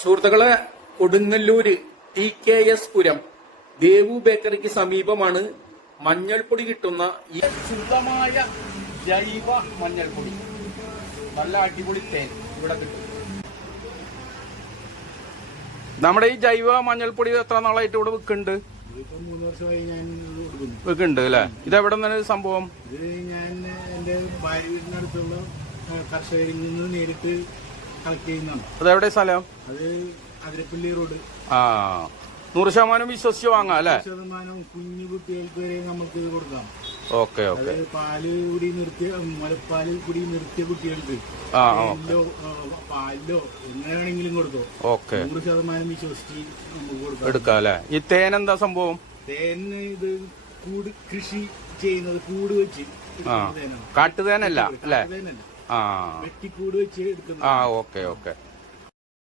സുഹൃത്തുക്കളെ Kodungallur T K S Puram Devu ബേക്കറിക്ക് സമീപമാണ് മഞ്ഞൾപ്പൊടി കിട്ടുന്ന ഈ ശുദ്ധമായ ജൈവ മഞ്ഞൾപ്പൊടി. നല്ല അടിപൊളി തേൻ ഇവിടെ കിട്ടും. നമ്മുടെ ഈ ജൈവ മഞ്ഞൾപ്പൊടി എത്ര നാളായിട്ട് ഇവിടെ വിൽക്കുന്നുണ്ട്? വെക്കുന്നുണ്ട് മൂന്ന് വർഷമായി ഞാൻ ഇത് കൊടുക്കുന്നു. വിൽക്കുന്നുണ്ട് അല്ലേ? ഇത് എവിടെ നിന്നാണ് സംഭവം? ഇത് ഞാൻ എന്റെ ഭാര്യ വീടിനടുത്തുള്ള കർഷകരിൽ നിന്ന് നേരിട്ട് കളക്ട് ചെയ്യുന്നതാണ്. അതെവിടെ സ്ഥലം? അത് അതിരപ്പള്ളി റോഡ്. ആ നൂറ് ശതമാനം വിശ്വസിച്ച് വാങ്ങാം അല്ലേ? ശതമാനം കുഞ്ഞു കുട്ടികൾക്ക് വരെ നമുക്ക് ഇത് കൊടുക്കാം. Okay okay. അത് പാൽ കൂടി നിർത്തിയ മുലപ്പാൽ കൂടി നിർത്തിയ കുട്ടികൾക്ക് ആ പാലിലോ പാലിലോ എങ്ങനെ വേണമെങ്കിലും കൊടുത്തോ. ഓക്കെ. നൂറ് ശതമാനം വിശ്വസിച്ച് നമുക്ക് കൊടുക്കാം. എടുക്കാം അല്ലേ? ഈ തേൻ എന്താ സംഭവം? തേന് ഇത് കൂട് കൃഷി ചെയ്യുന്നത് കൂട് വെച്ച് ആ. തേനാണ്. കാട്ടുതേനല്ല അല്ലേ? തേനല്ല ആ വെട്ടിക്കൂട് വെച്ച് എടുക്കുന്ന ആ ഓക്കെ ഓക്കെ.